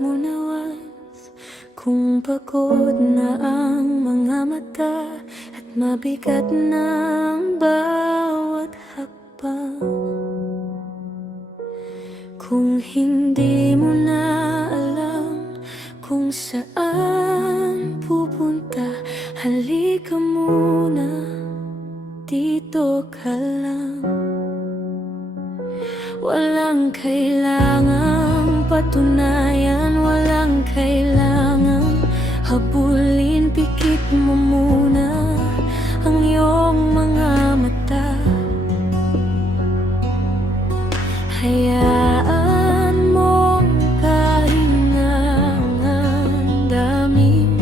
mo nawas kung pagod na ang mga mata at mabigat na ang bawat hakbang. Kung hindi mo na alam kung saan pupunta, halika muna, dito ka lang. Walang kailangang patunayan, walang kailangang habulin. Pikit mo muna ang iyong mga mata. Hayaan mong kahinang ang daming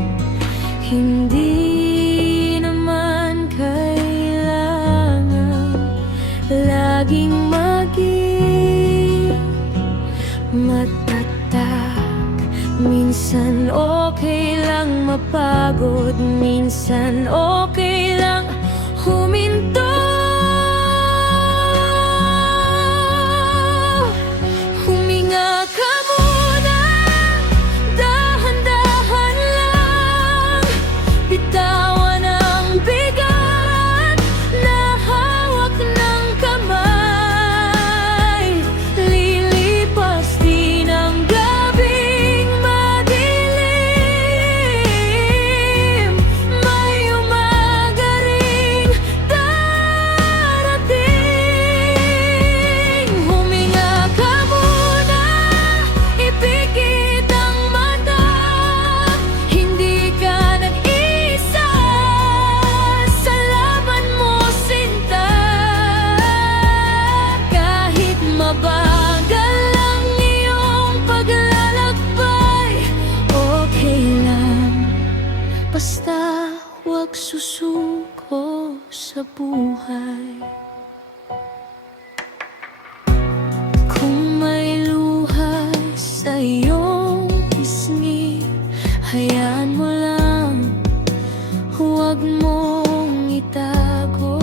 hindi naman kailangan laging maging matatag. Minsan okay lang mapagod, minsan okay lang huminto. Huminga ka muna, dahan-dahan lang. Bitawan ang bigat na hawak ng kamay. Lilipas din ang gabing madilim. May umaga ring darating. Huminga ka muna, ipikit ang mata. Hindi ka nag-isa sa laban mo, sinta. Kahit mabagal ang iyong paglalakbay, okay lang, basta huwag susuko sa buhay. Kung may luha sa iyong pisngi, hayaan mo lang, huwag mong itago.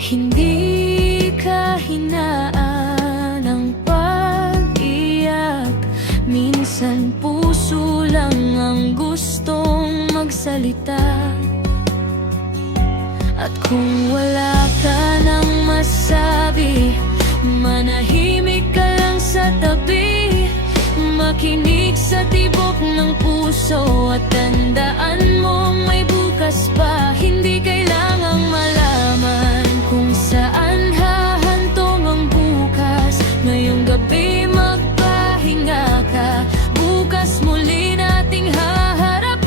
Hindi kahinaan ang pag-iyak, minsan puso lang ang gustong magsalita. At kung wala ka nang masabi, manahimik ka lang sa tabi. Makinig sa tibok ng puso at tandaan mo may bukas pa. Hindi kailangang malaman kung saan hahantong ang bukas. Ngayong gabi magpahinga ka, bukas muli nating haharapin.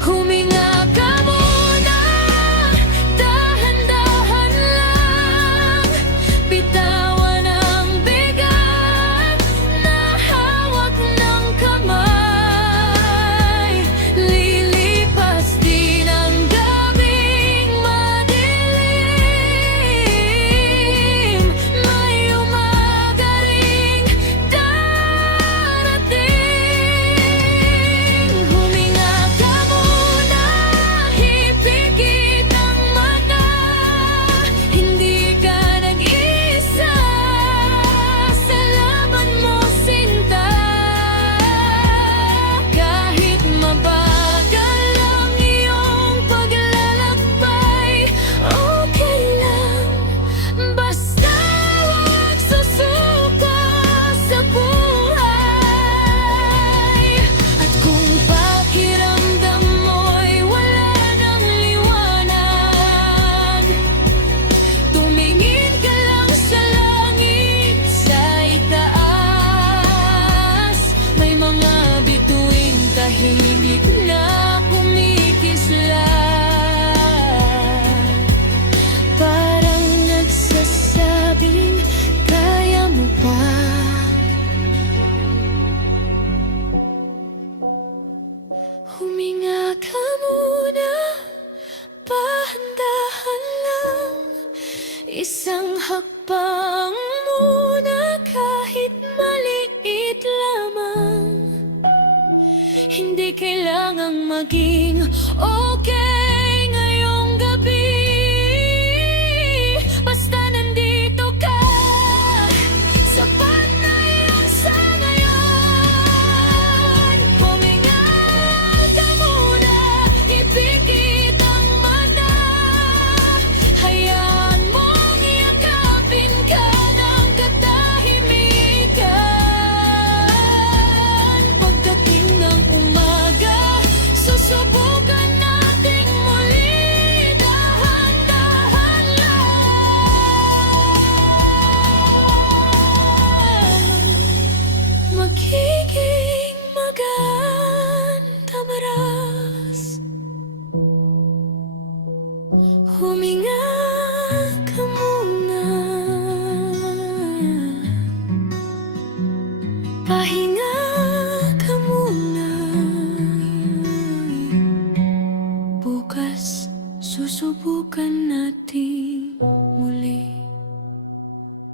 Huminga ka muna, dahan-dahan lang. Bitawan ang bigat na hawak ng kamay. Lilipas din ang gabing madilim. May umaga ring darating. Huminga ka muna, ipikit ang mata. Hindi ka nag-isa sa laban mo, sinta. Kahit mabagal ang iyong paglalakbay, okay lang, basta huwag susuko sa buhay. At kung pakiramdam mo'y wala ng liwanag, tumingin ka lang sa langit, sa itaas. May mga bituing tahimik na kumikislap, parang nagsasabing kaya mo pa. Huminga ka muna, pahandahan lang. Isang hakbang muna, kahit maliit lamang. Hindi kailangang maging okay ngayong gabi. Basta Pahinga ka muna. Bukas susubukan natin muli.